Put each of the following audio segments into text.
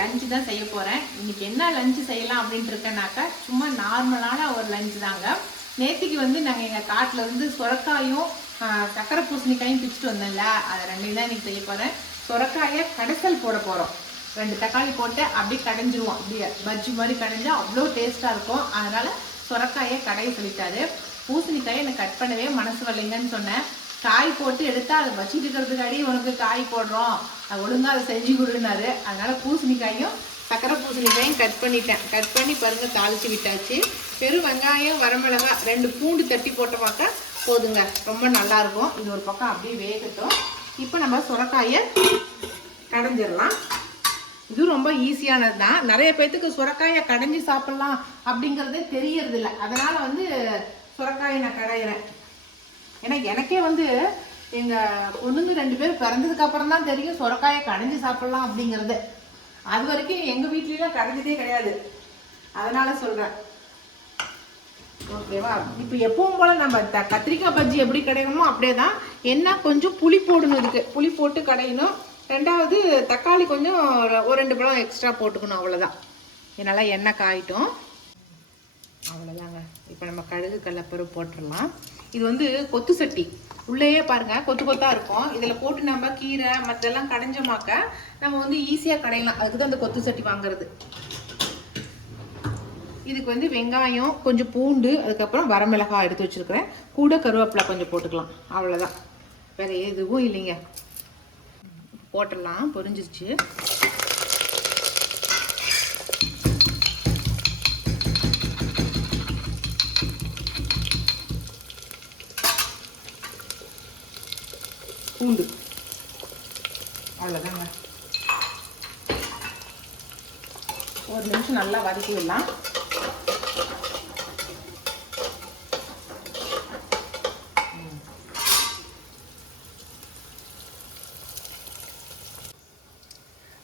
Lunch தான் செய்ய போகிறேன் இன்னைக்கு என்ன லஞ்சு செய்யலாம் அப்படின்ட்டு இருக்கேனாக்கா சும்மா நார்மலான ஒரு லஞ்சு தாங்க. நேற்றுக்கு வந்து நாங்கள் எங்கள் காட்டில் இருந்து சுரக்காயும் சக்கரை பூசணிக்காயும் பிச்சுட்டு வந்தோம்ல அதை ரெண்டையும் தான் இன்னைக்கு செய்ய போகிறேன் சுரக்காயை கடைசல் போட போகிறோம் ரெண்டு தக்காளி போட்டு அப்படியே கடைஞ்சிருவோம். அப்படியே பஜ்ஜி மாதிரி கடைஞ்சா அவ்வளோ டேஸ்ட்டாக இருக்கும். அதனால சுரக்காயை கடையை சொல்லிட்டாரு. பூசணிக்காயை எனக்கு கட் பண்ணவே மனசு வரலைங்கன்னு சொன்னேன். காய் போட்டு எடுத்தால் அதை வச்சுட்டு இருக்கிறதுக்காடி உனக்கு காய் போடுறோம். அது ஒழுங்காக அதை செஞ்சு கொடுனாரு அதனால் பூசணிக்காயும் சக்கரை பூசணிக்காயும் கட் பண்ணிட்டேன். கட் பண்ணி பாருங்கள் தாளிச்சு விட்டாச்சு. பெரும் வெங்காயம் வரமிளகா ரெண்டு பூண்டு தட்டி போட்ட பார்த்தா போதுங்க. ரொம்ப நல்லா இருக்கும். இது ஒரு பக்கம் அப்படியே வேகட்டும். இப்போ நம்ம சுரக்காயை கடைஞ்சிடலாம். இது ரொம்ப ஈஸியானது தான். நிறைய பேர்த்துக்கு சுரக்காயை கடைஞ்சி சாப்பிட்லாம் அப்படிங்கிறதே தெரியறதில்ல. அதனால் வந்து சுரக்காயை நான் கடையிறேன். ஏன்னா எனக்கே வந்து எங்க பொண்ணுங்க ரெண்டு பேரும் பிறந்ததுக்கு அப்புறம் தான் தெரியும் சுரக்காயை கடைஞ்சி சாப்பிடலாம் அப்படிங்கிறது. அது வரைக்கும் எங்க வீட்லலாம் கடைஞ்சதே கிடையாது. அதனால சொல்றேன். ஓகேவா? இப்போ எப்பவும் போல நம்ம த- கத்திரிக்காய் பஜ்ஜி எப்படி கிடைக்கணுமோ அப்படியே தான் என்ன கொஞ்சம் புளி போடணும் இதுக்கு. புளி போட்டு கடையணும். ரெண்டாவது தக்காளி கொஞ்சம் ஒரு- ஒரு ரெண்டு பழம் எக்ஸ்ட்ரா போட்டுக்கணும் அவ்வளோதான் என்னால் எண்ணெய் காயிட்டும். அவ்வளோதாங்க இப்போ நம்ம கடுகு கடலப்பருப்பு போட்டுடலாம். இது வந்து கொத்து சட்டி. உள்ளேயே பாருங்க கொத்து கொத்தா இருக்கும். இதில் போட்டு நம்ம கீரை மற்றெல்லாம் கடைஞ்சோமாக்க நம்ம வந்து ஈஸியாக கடையலாம். அதுக்கு தான் அந்த கொத்து சட்டி வாங்குறது. இதுக்கு வந்து வெங்காயம் கொஞ்சம் பூண்டு அதுக்கப்புறம் வரமிளகாய் எடுத்து வச்சிருக்கிறேன். கூட கருவேப்பிலை கொஞ்சம் போட்டுக்கலாம். அவ்வளோதான் வேறு எதுவும் இல்லைங்க. போட்டுடலாம். பொரிஞ்சிருச்சு. பூண்டு அவ்வளோதாங்க ஒரு நிமிஷம் நல்லா வதக்கி விடலாம்.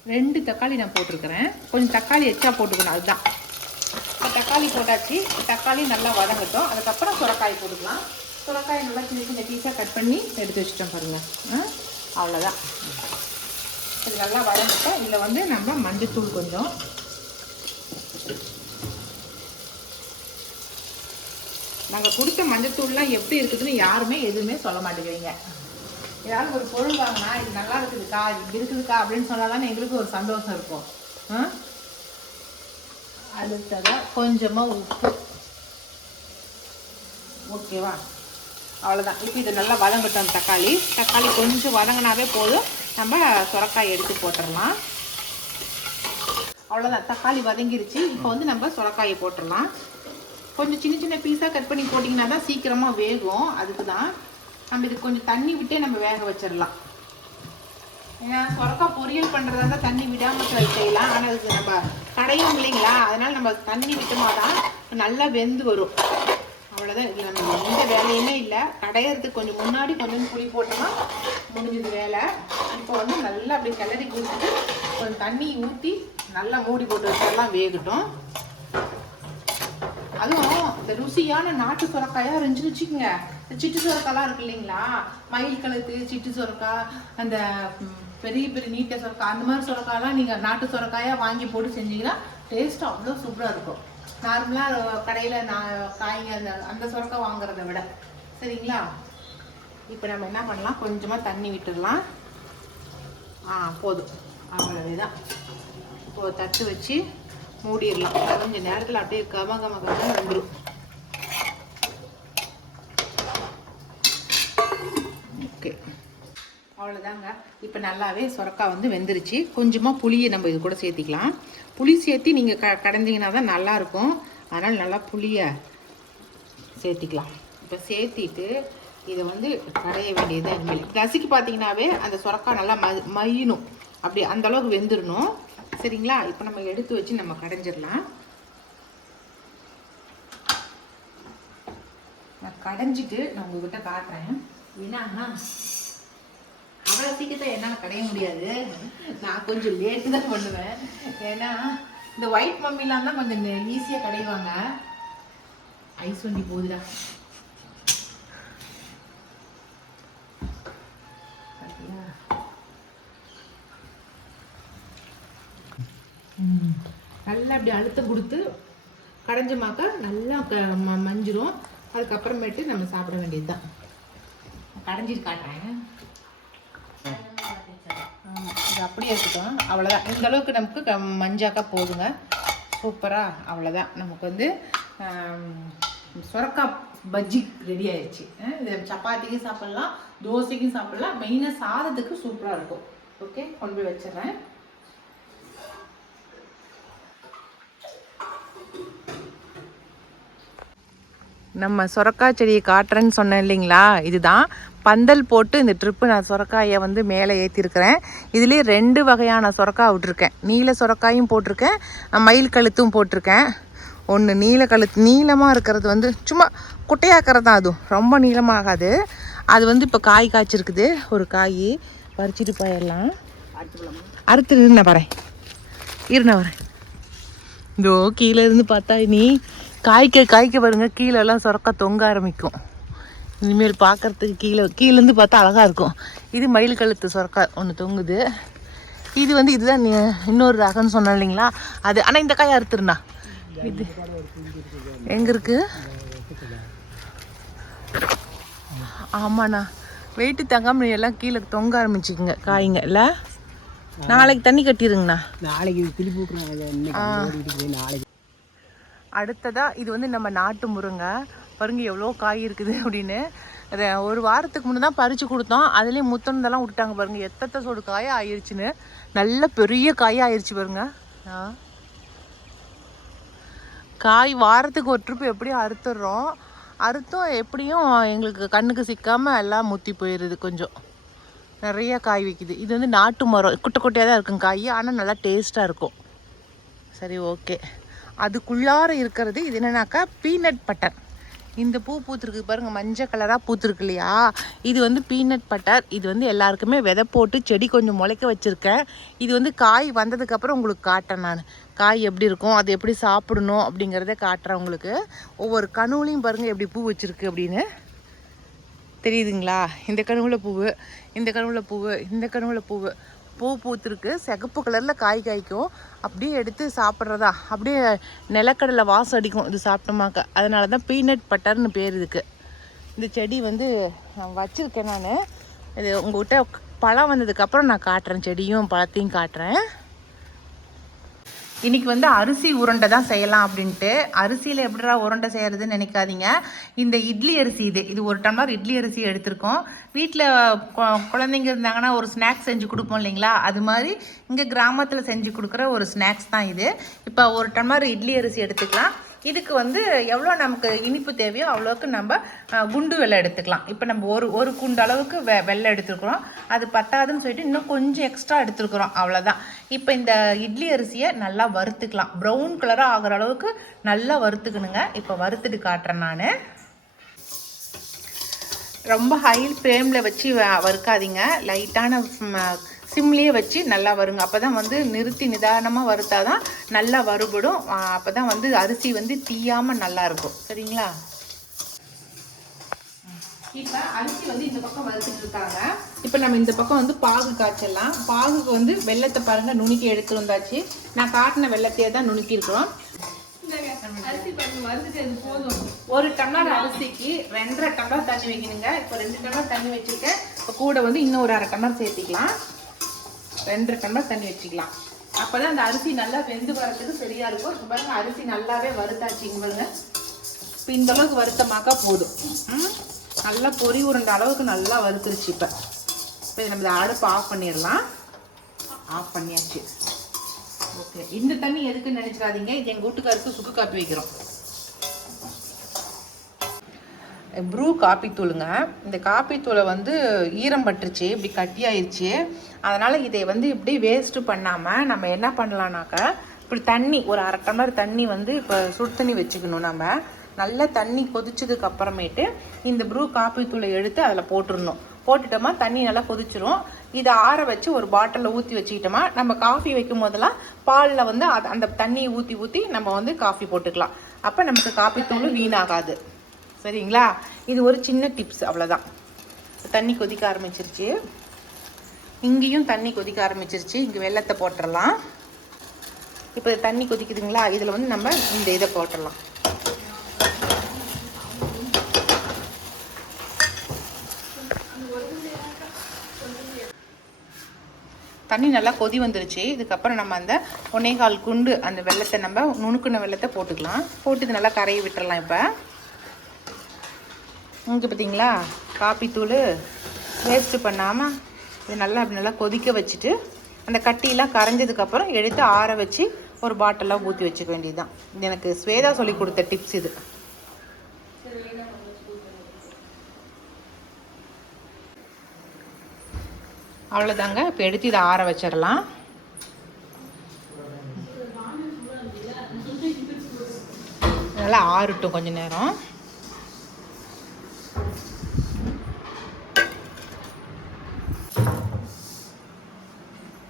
ரெண்டு தக்காளி நான் போட்டிருக்கிறேன். கொஞ்சம் தக்காளி எச்சா போட்டுக்கணும் அதுதான். தக்காளி போட்டாச்சு. தக்காளி நல்லா வதங்கட்டும். அதுக்கப்புறம் சுரக்காய் போட்டுக்கலாம். சுரக்காய் நல்லா சின்ன சின்ன பீஸாக கட் பண்ணி எடுத்து வச்சிட்டோம் பாருங்கள் ஆ? அவ்வளோதான் இது நல்லா வதங்கட்டும் இதில் வந்து நம்ம மஞ்சத்தூள் கொஞ்சம். நாங்கள் கொடுத்த மஞ்சத்தூள்லாம் எப்படி இருக்குதுன்னு யாருமே எதுவுமே சொல்ல மாட்டேங்கிறீங்க. ஏதாவது ஒரு பொருள் வாங்கினா இது நல்லா இருக்குதுக்கா இது இருக்குதுக்கா அப்படின்னு சொன்னால் தானே எங்களுக்கு ஒரு சந்தோஷம் இருக்கும். ஆ? அடுத்ததாக கொஞ்சமாக உப்பு. ஓகேவா? அவ்வளோதான் இப்போ இது நல்லா வதங்கட்டும் தக்காளி. தக்காளி கொஞ்சம் வதங்கினாவே போதும். நம்ம சுரக்காய் எடுத்து போட்டுடலாம் அவ்வளோதான் தக்காளி வதங்கிருச்சு. இப்போ வந்து நம்ம சுரக்காயை போட்டுடலாம் கொஞ்சம் சின்ன சின்ன பீஸாக கட் பண்ணி போட்டிங்கன்னா தான் சீக்கிரமாக வேகும். அதுக்கு தான் நம்ம இது கொஞ்சம் தண்ணி விட்டே நம்ம வேக வச்சிடலாம் ஏன்னா சுரக்காய் பொரியல் பண்ணுறதா இருந்தால் தண்ணி விடாமல் செய்யலாம். ஆனால் அதுக்கு நம்ம கடையும் இல்லைங்களா? அதனால் நம்ம தண்ணி விட்டோமா தான் நல்லா வெந்து வரும். அவ்வளோதான் இதில் நம்ம எந்த வேலையுமே இல்லை. கடையிறதுக்கு கொஞ்சம் முன்னாடி கொஞ்சம் புளி போட்டோம்னா முடிஞ்சது வேலை. இப்போ வந்து நல்லா அப்படி கிளறி கொடுத்துட்டு கொஞ்சம் தண்ணி ஊற்றி நல்லா மூடி போட்டு வச்செல்லாம் வேகட்டும். அதுவும் இந்த ருசியான நாட்டு சுரக்காயாக இருந்துச்சுன்னு வச்சுக்கோங்க. இந்த சிட்டு சுரக்காலாம் இருக்கு இல்லைங்களா? மயில் கழுத்து சிட்டு சுரக்கா அந்த பெரிய பெரிய நீட்ட சுரக்கா அந்த மாதிரி சுரக்காயெல்லாம் நீங்கள் நாட்டு சுரக்காயாக வாங்கி போட்டு செஞ்சீங்கன்னா டேஸ்ட் அவ்வளோ சூப்பராக இருக்கும். நார்மலாக கடையில் நான் காய் அந்த அந்த சுரக்காய் வாங்குறத விட. சரிங்களா? இப்போ நம்ம என்ன பண்ணலாம்? கொஞ்சமாக தண்ணி விட்டுடலாம். ஆ போதும். அவ்வளவுதான். இப்போது தட்டு வச்சு மூடிடலாம். கொஞ்சம் நேரத்தில் அப்படியே கம கம கம வந்துடும் ஓகே அவ்வளோதாங்க இப்போ நல்லாவே சுரக்கா வந்து வெந்துருச்சு. கொஞ்சமாக புளியை நம்ம இது கூட சேர்த்திக்கலாம். புளி சேர்த்தி நீங்கள் க கடைஞ்சிங்கன்னா தான் நல்லாயிருக்கும். அதனால் நல்லா புளியை சேர்த்திக்கலாம். இப்போ சேர்த்திட்டு இதை வந்து கடைய வேண்டியது இனிமேல் ரசிக்கு பார்த்தீங்கன்னாவே அந்த சுரக்கா நல்லா ம மையணும். அப்படி அந்த அளவுக்கு வெந்துடணும் சரிங்களா? இப்போ நம்ம எடுத்து வச்சு நம்ம கடைஞ்சிடலாம். நான் கடைஞ்சிட்டு நான் உங்ககிட்ட காட்டுறேன். என்னன்னா அவ்வளோ சீக்கிரத்தை என்னால் கடைய முடியாது. நான் கொஞ்சம் லேட்டு தான் பண்ணுவேன். ஏன்னா இந்த ஒயிட் மம்மிலாம் தான் கொஞ்சம் ஈஸியாக கடைவாங்க. ஐஸ் வண்டி போகுதுடா நல்லா அப்படி அழுத்தம் கொடுத்து கடைஞ்சமாக்கா நல்லா ம- மஞ்சிரும். அதுக்கப்புறமேட்டு நம்ம சாப்பிட வேண்டியது தான் கடைஞ்சிட்டு காட்டுறேன் அப்படியே இருக்கட்டும் அவ்வளோதான் இந்த அளவுக்கு நமக்கு க மஞ்சாக்கா போதுங்க. சூப்பராக அவ்வளோதான் நமக்கு வந்து ஆம், சுரக்கா பஜ்ஜி ரெடி ஆயிடுச்சு இது சப்பாத்திக்கும் சாப்பிட்லாம் தோசைக்கும் சாப்பிட்லாம். மெயினாக சாதத்துக்கு சூப்பராக இருக்கும். ஓகே கொண்டு போய் வச்சிடுறேன். நம்ம சொரக்காய் செடியை காட்டுறேன்னு சொன்னேன் இல்லைங்களா? இதுதான் பந்தல் போட்டு இந்த ட்ரிப்பு நான் சொரக்காயை வந்து மேலே ஏற்றிருக்கிறேன் இதுலேயே ரெண்டு வகையான சொரக்காய் விட்டுருக்கேன். நீல சொரக்காயும் போட்டிருக்கேன். மயில் கழுத்தும் போட்டிருக்கேன். ஒன்று நீல கழுத்து நீளமாக இருக்கிறது வந்து சும்மா குட்டையாக்கிறது தான் அதுவும் ரொம்ப நீளமாகாது அது வந்து இப்போ காய் காய்ச்சிருக்குது. ஒரு காய் பறிச்சுட்டு போயிடலாம். அறுத்து இருந்த வரேன் இருந்த வரேன் இதோ கீழே இருந்து பார்த்தா நீ காய்க்க காய்க்க பாருங்க. கீழெல்லாம் எல்லாம் தொங்க ஆரம்பிக்கும். இனிமேல் பார்க்கறதுக்கு கீழே கீழேருந்து பார்த்தா அழகாக இருக்கும். இது மயில் கழுத்து சுரக்கா ஒன்று தொங்குது. இது வந்து இதுதான் இன்னொரு ரகம்னு சொன்னேன் இல்லைங்களா? அது ஆனால் இந்த காய் அறுத்துருண்ணா. இது எங்கே இருக்கு? ஆமாண்ணா. வெயிட்டு தங்காம எல்லாம் கீழே தொங்க ஆரம்பிச்சுக்குங்க காய்ங்க. இல்லை? நாளைக்கு தண்ணி கட்டிடுங்கண்ணா நாளைக்கு திருப்பி நாளைக்கு அடுத்ததா இது வந்து நம்ம நாட்டு முருங்கை. பாருங்கள் எவ்வளோ காய் இருக்குது அப்படின்னு. அதை ஒரு வாரத்துக்கு முன்னே தான் பறித்து கொடுத்தோம். அதுலேயும் முத்தனதெல்லாம் விட்டுட்டாங்க பாருங்கள் எத்தத்தை சோடு காயாக ஆயிடுச்சுன்னு நல்ல பெரிய காய் ஆயிடுச்சு பாருங்க. ஆ. காய் வாரத்துக்கு ஒரு ட்ரிப் எப்படியும் அறுத்துடுறோம். அறுத்தும் எப்படியும் எங்களுக்கு கண்ணுக்கு சிக்காமல் எல்லாம் முத்தி போயிடுது கொஞ்சம். நிறைய காய் வைக்குது. இது வந்து நாட்டு மரம். குட்டை குட்டையாக தான் இருக்கும் காய். ஆனால் நல்லா டேஸ்ட்டாக இருக்கும். சரி ஓகே. அதுக்குள்ளார இருக்கிறது இது என்னன்னாக்கா பீனட் பட்டர். இந்த பூ பூத்துருக்கு பாருங்கள் மஞ்சள் கலராக பூத்துருக்கு இல்லையா? இது வந்து பீனட் பட்டர் இது வந்து எல்லாருக்குமே விதை போட்டு செடி கொஞ்சம் முளைக்க வச்சுருக்கேன். இது வந்து காய் வந்ததுக்கப்புறம் உங்களுக்கு காட்டேன் நான். காய் எப்படி இருக்கும் அது எப்படி சாப்பிடணும் அப்படிங்கிறத காட்டுறேன் உங்களுக்கு. ஒவ்வொரு கணுவிலையும் பாருங்கள் எப்படி பூ வச்சுருக்கு அப்படின்னு. தெரியுதுங்களா? இந்த கனவுல பூவு இந்த கனவுல பூவு இந்த கனவுல பூவு. பூ பூத்துருக்கு. சிகப்பு கலரில் காய் காய்க்கும். அப்படியே எடுத்து சாப்பிட்றதா? அப்படியே நிலக்கடலை வாசம் அடிக்கும். இது சாப்பிட்டோமாக்க. அதனால தான் பீனட் பட்டர்னு பேர் இதுக்கு. இந்த செடி வந்து நான் வச்சுருக்கேன் நான். இது உங்கள்கிட்ட பழம் வந்ததுக்கப்புறம் நான் காட்டுறேன். செடியும் பழத்தையும் காட்டுறேன். இன்றைக்கி வந்து அரிசி உருண்டை தான் செய்யலாம் அப்படின்ட்டு. அரிசியில் எப்படிடா உருண்டை செய்கிறதுன்னு நினைக்காதீங்க. இந்த இட்லி அரிசி இது இது ஒரு டம்ளர் இட்லி அரிசி எடுத்திருக்கோம். வீட்டில் குழந்தைங்க இருந்தாங்கன்னா ஒரு ஸ்நாக்ஸ் செஞ்சு கொடுப்போம் இல்லைங்களா? அது மாதிரி இங்கே கிராமத்தில் செஞ்சு கொடுக்குற ஒரு ஸ்நாக்ஸ் தான் இது. இப்போ ஒரு டம்ளர் இட்லி அரிசி எடுத்துக்கலாம். இதுக்கு வந்து எவ்வளோ நமக்கு இனிப்பு தேவையோ அவ்வளோக்கு நம்ம குண்டு வெள்ளை எடுத்துக்கலாம். இப்போ நம்ம ஒரு ஒரு குண்டு அளவுக்கு வெ வெள்ளை எடுத்துருக்குறோம். அது பத்தாதுன்னு சொல்லிட்டு இன்னும் கொஞ்சம் எக்ஸ்ட்ரா எடுத்துருக்குறோம். அவ்வளோதான் இப்போ இந்த இட்லி அரிசியை நல்லா வறுத்துக்கலாம். ப்ரௌன் கலராக ஆகிற அளவுக்கு நல்லா வறுத்துக்கணுங்க. இப்போ வறுத்துட்டு காட்டுறேன் நான். ரொம்ப ஹை ஃப்ளேமில் வச்சு வ- வறுக்காதீங்க. லைட்டான சிம்லேயே வச்சு நல்லா வருங்க. அப்போ தான் வந்து நிறுத்தி நிதானமாக வறுத்தாதான் நல்லா வறுபடும். அப்போ தான் வந்து அரிசி வந்து தீயாமல் நல்லா இருக்கும். சரிங்களா? இப்போ அரிசி வந்து இந்த பக்கம் வறுத்துட்டு இருக்காங்க. இப்போ நம்ம இந்த பக்கம் வந்து பாகு காய்ச்சலாம். பாகுக்கு வந்து வெள்ளத்தை பாருங்க நுணுக்கி எடுத்து வந்தாச்சு. நான் காட்டின வெள்ளத்தையே தான் நுணுக்கி இருக்கிறோம். ஒரு டம்ளர் அரிசிக்கு ரெண்டரை டம்ளர் தண்ணி வைக்கணுங்க. இப்போ ரெண்டு டம்ளர் தண்ணி வச்சிருக்கேன். இப்போ கூட வந்து இன்னும் ஒரு அரை டம்ளர் சேர்த்திக்கலாம். ரெண்டு டம்ளர் தண்ணி வச்சுக்கலாம். அப்போ தான் அந்த அரிசி நல்லா வெந்து வரத்துக்கு சரியா இருக்கும். இப்போ பாருங்க அரிசி நல்லாவே வறுத்தாச்சுங்க பாருங்க இப்போ இந்த அளவுக்கு போதும். ம்? நல்லா பொரி உருண்ட அளவுக்கு நல்லா வறுத்துருச்சு இப்போ. இப்போ நம்ம இதை அடுப்பு ஆஃப் பண்ணிடலாம். ஆஃப் பண்ணியாச்சு. ஓகே இந்த தண்ணி எதுக்குன்னு நினச்சிடாதீங்க. இது எங்கள் வீட்டுக்காருக்கு சுக்கு காப்பி வைக்கிறோம். ப்ரூ காப்பி தூளுங்க. இந்த காப்பி தூளை வந்து ஈரம் பட்டுருச்சு இப்படி கட்டியாயிருச்சு. அதனால் இதை வந்து இப்படி வேஸ்ட்டு பண்ணாமல் நம்ம என்ன பண்ணலான்னாக்கா இப்படி தண்ணி ஒரு அரை டம்ளர் தண்ணி வந்து இப்போ சுடு தண்ணி வச்சுக்கணும் நம்ம. நல்லா தண்ணி கொதிச்சதுக்கு அப்புறமேட்டு இந்த ப்ரூ காப்பி தூளை எடுத்து அதில் போட்டுடணும். போட்டுட்டோமா தண்ணி நல்லா கொதிச்சிரும். இதை ஆற வச்சு ஒரு பாட்டிலில் ஊற்றி வச்சுக்கிட்டோமா நம்ம காஃபி வைக்கும் போதெல்லாம் பாலில் வந்து அந்த தண்ணியை ஊற்றி ஊற்றி நம்ம வந்து காஃபி போட்டுக்கலாம். அப்போ நமக்கு காப்பி தூள் வீணாகாது. சரிங்களா? இது ஒரு சின்ன டிப்ஸ் அவ்வளோதான் தண்ணி கொதிக்க ஆரம்பிச்சிருச்சு. இங்கேயும் தண்ணி கொதிக்க ஆரம்பிச்சிருச்சு. இங்கே வெள்ளத்தை போட்டுடலாம் இப்போ தண்ணி கொதிக்குதுங்களா? இதில் வந்து நம்ம இந்த இதை போட்டுடலாம் தண்ணி நல்லா கொதி வந்துருச்சு. இதுக்கப்புறம் நம்ம அந்த ஒன்னே கால் குண்டு அந்த வெள்ளத்தை நம்ம நுணுக்குன வெள்ளத்தை போட்டுக்கலாம். போட்டு இது நல்லா கரையை விட்டுறலாம் இப்போ. இங்கே பார்த்தீங்களா காப்பித்தூள் வேஸ்ட்டு பண்ணாமல் இது நல்லா அப்படி நல்லா கொதிக்க வச்சுட்டு அந்த கட்டியெல்லாம் கரைஞ்சதுக்கப்புறம் எடுத்து ஆற வச்சு ஒரு பாட்டிலாக ஊற்றி வச்சுக்க வேண்டியது தான் இது எனக்கு ஸ்வேதா சொல்லி கொடுத்த டிப்ஸ் இது. அவ்வளோதாங்க இப்போ எடுத்து இதை ஆற வச்சிடலாம். நல்லா ஆறட்டும் கொஞ்சம் நேரம்.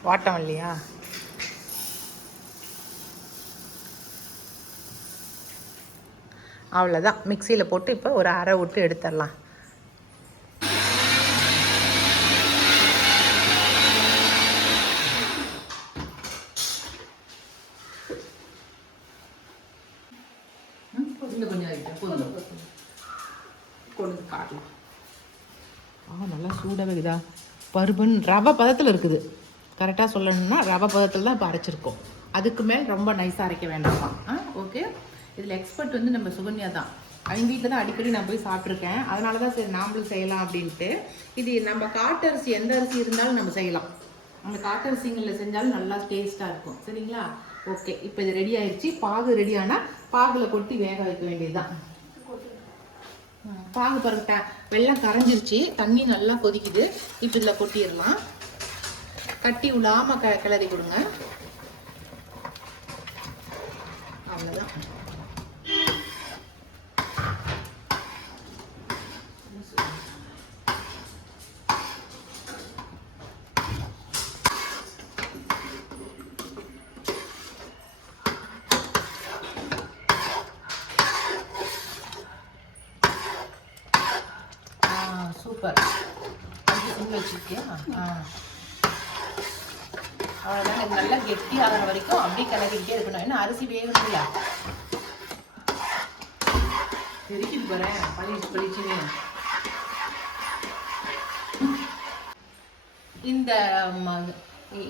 வாட்டம் இல்லையா? அவ்வளோதான் மிக்சியில் போட்டு இப்போ ஒரு அரை விட்டு எடுத்துடலாம். ஆ நல்லா சூடாக இதா பருப்புன்னு ரவை பதத்தில் இருக்குது. கரெக்டாக சொல்லணும்னா ரவை பதத்தில் தான் இப்போ அரைச்சிருக்கோம். அதுக்கு மேல் ரொம்ப நைஸாக அரைக்க வேண்டாமா? ஆ ஓகே இதில் எக்ஸ்பர்ட் வந்து நம்ம சுகன்யா தான். அவங்க வீட்டில் தான் அடிக்கடி நான் போய் சாப்பிட்ருக்கேன் அதனால தான் சரி நாமளும் செய்யலாம் அப்படின்ட்டு. இது நம்ம காட்டரிசி எந்த அரிசி இருந்தாலும் நம்ம செய்யலாம். அந்த காட்டரிசிங்களில் செஞ்சாலும் நல்லா டேஸ்ட்டாக இருக்கும். சரிங்களா? ஓகே இப்போ இது ரெடி ஆயிடுச்சு பாகு ரெடி ஆனால் பாகில் கொட்டி வேக வைக்க வேண்டியது தான் பாகு பருட்ட. வெள்ளம் கரைஞ்சிருச்சு. தண்ணி நல்லா கொதிக்குது. இப்போ இதில் கொட்டிடலாம். கட்டி விழாமல் க கிளறி கொடுங்க. அவ்வளோதான் சூப்பர். அஞ்சு வச்சிருக்கியா? ஆ. அவ்வளோதான் இது நல்லா கெட்டி ஆகிற வரைக்கும் அப்படியே கிளறிக்கிட்டே இருக்கணும். ஏன்னா அரிசி வேகணும் இல்லையா தெரிக்குது போகிறேன் பளிச்சு இந்த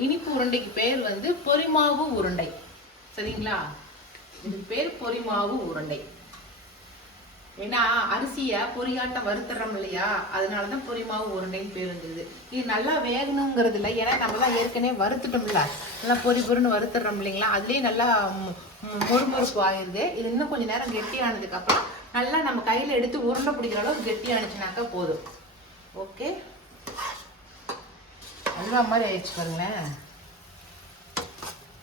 இனிப்பு உருண்டைக்கு பேர் வந்து பொரிமாவு உருண்டை. சரிங்களா? இதுக்கு பேர் பொறிமாவு உருண்டை. ஏன்னா அரிசியை பொரியாட்டம் வறுத்துறோம் இல்லையா? அதனால தான் பொரிமாவு உருண்டைன்னு பேர் வந்தது இது நல்லா வேகணுங்கிறது இல்லை ஏன்னா நம்மலாம் ஏற்கனவே வறுத்துட்டோம்ல. நல்லா பொரி பொரின்னு வறுத்துறோம் இல்லைங்களா? அதுலேயே நல்லா மொறுமொறுப்பு ஆயிருது. இது இன்னும் கொஞ்சம் நேரம் கெட்டியானதுக்கு அப்புறம் நல்லா நம்ம கையில் எடுத்து உருண்டை பிடிக்கிற அளவுக்கு கெட்டியானுச்சுனாக்கா போதும். ஓகே? அல்வா மாதிரி ஆயிடுச்சு பாருங்களேன்.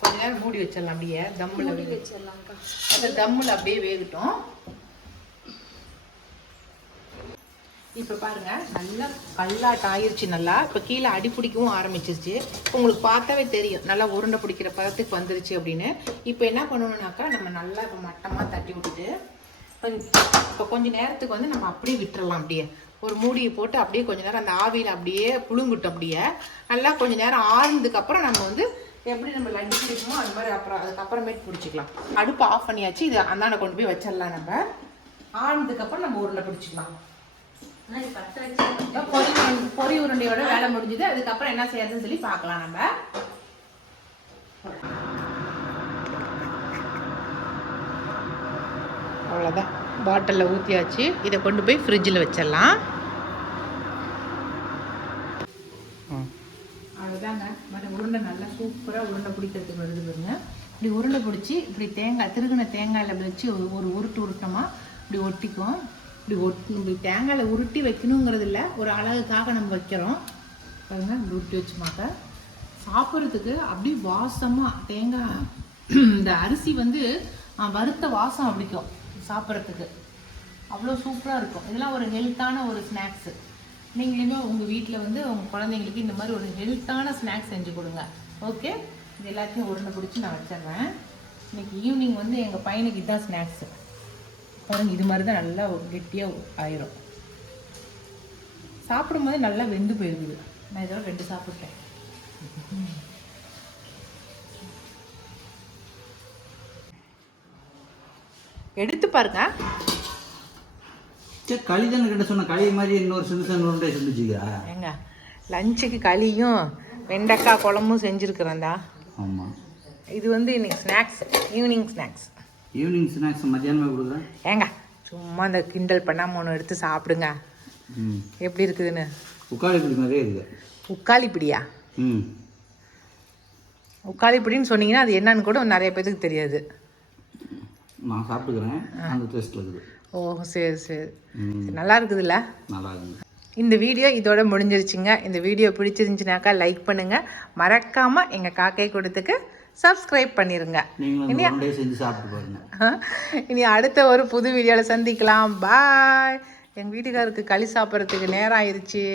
கொஞ்ச நேரம் மூடி வச்சிடலாம் அப்படியே. தம்மில் வச்சிடலாம்க்கா. அந்த தம்மில் அப்படியே வேகட்டும். இப்போ பாருங்க நல்லா கல்லாட்டம் ஆயிடுச்சு நல்லா. இப்போ கீழே அடி பிடிக்கவும் ஆரம்பிச்சிருச்சு. உங்களுக்கு பார்த்தாவே தெரியும். நல்லா உருண்டை பிடிக்கிற பதத்துக்கு வந்துருச்சு அப்படின்னு. இப்போ என்ன பண்ணணுன்னாக்கா நம்ம நல்லா இப்போ மட்டமாக தட்டி விட்டுட்டு இப்போ கொஞ்சம் நேரத்துக்கு வந்து நம்ம அப்படியே விட்டுறலாம் அப்படியே. ஒரு மூடியை போட்டு அப்படியே கொஞ்ச நேரம் அந்த ஆவியில் அப்படியே புழுங்கிட்டோம் அப்படியே. நல்லா கொஞ்சம் நேரம் ஆறுனதுக்கப்புறம் நம்ம வந்து எப்படி நம்ம லட்டு பிடிக்குமோ அது மாதிரி அப்புறம் அதுக்கப்புறமேட்டு பிடிச்சிக்கலாம். அடுப்பு ஆஃப் பண்ணியாச்சு. இது அந்தாண்ட கொண்டு போய் வச்சிடலாம் நம்ம. ஆனதுக்கப்புறம் நம்ம உருண்டை பிடிச்சிக்கலாம். இப்போ பொரி உருண்டை- பொரி உருண்டையோட வேலை முடிஞ்சுது. அதுக்கப்புறம் என்ன செய்யறதுன்னு சொல்லி பார்க்கலாம் நம்ம. அவ்வளோதான் பாட்டிலில் ஊற்றியாச்சு இதை கொண்டு போய் ஃப்ரிட்ஜில் வச்சிடலாம். அவ்வளோதாங்க மற்ற உருண்டை நல்லா சூப்பராக உருண்டை பிடிக்கிறதுக்கு வருது பாருங்க. இப்படி உருண்டை பிடிச்சி இப்படி தேங்காய் திருகுன தேங்காயில் அப்படி வச்சு ஒரு ஒரு உருட்டு உருட்டமா இப்படி ஒட்டிக்கும் இப்படி ஒட்டு இப்படி தேங்காயில் உருட்டி வைக்கணுங்கிறது இல்லை. ஒரு அழகுக்காக நம்ம வைக்கிறோம். பாருங்க இப்படி உருட்டி வச்சுமாக்க சாப்பிட்றதுக்கு அப்படி வாசமாக தேங்காய் இந்த அரிசி வந்து வறுத்த வாசம் அப்படிக்கும் சாப்பிட்றதுக்கு. அவ்வளோ சூப்பராக இருக்கும். இதெல்லாம் ஒரு ஹெல்த்தான ஒரு ஸ்நாக்ஸு நீங்களுமே உங்கள் வீட்டில் வந்து உங்கள் குழந்தைங்களுக்கு இந்த மாதிரி ஒரு ஹெல்த்தான ஸ்நாக்ஸ் செஞ்சு கொடுங்க. ஓகே இது எல்லாத்தையும் உருண்டை பிடிச்சி நான் வச்சிடுறேன். இன்றைக்கி ஈவினிங் வந்து எங்கள் பையனுக்கு இதுதான் ஸ்நாக்ஸு பாருங்க இது மாதிரி தான் நல்லா கெட்டியாக ஆயிரும். சாப்பிடும்போது நல்லா வெந்து போயிருக்குது. நான் இதோட ரெண்டு சாப்பிட்டேன். எடுத்து பாருங்க. களி தானே கிட்ட சொன்ன களி மாதிரி இன்னொரு சின்ன உருண்டை ஏங்க லஞ்சுக்கு களியும் வெண்டைக்காய் குழம்பும் செஞ்சுருக்குறேன்டா. ஆமாம் இது வந்து இன்னைக்கு snacks evening snacks evening snacks மத்தியானமே கொடுக்குறேன் ஏங்க சும்மா இந்த கிண்டல் பண்ணாமல் ஒன்று எடுத்து சாப்பிடுங்க. ம். எப்படி இருக்குதுன்னு? உட்காரி இப்படி நிறைய இருக்குது உக்காளி பிடியா? ம். உக்காளி பிடின்னு சொன்னீங்கன்னா அது என்னன்னு கூட நிறைய பேத்துக்கு தெரியாது. நான் சாப்பிட்டுக்கிறேன். அந்த டேஸ்ட்டில் இருக்குது. ஓ சரி சரி, நல்லா இருக்குதுல்ல? நல்லா இருக்குது. இந்த வீடியோ இதோட முடிஞ்சிருச்சுங்க. இந்த வீடியோ பிடிச்சிருந்துச்சுனாக்கா லைக் பண்ணுங்கள் மறக்காமல் எங்கள் காக்கை கொடுத்துக்கு சப்ஸ்கிரைப் பண்ணிடுங்க செஞ்சு சாப்பிட்டு பாருங்க. இனி அடுத்த ஒரு புது வீடியோவில் சந்திக்கலாம். பாய் எங்கள் வீட்டுக்காருக்கு களி சாப்பிட்றதுக்கு நேரம் ஆயிடுச்சு.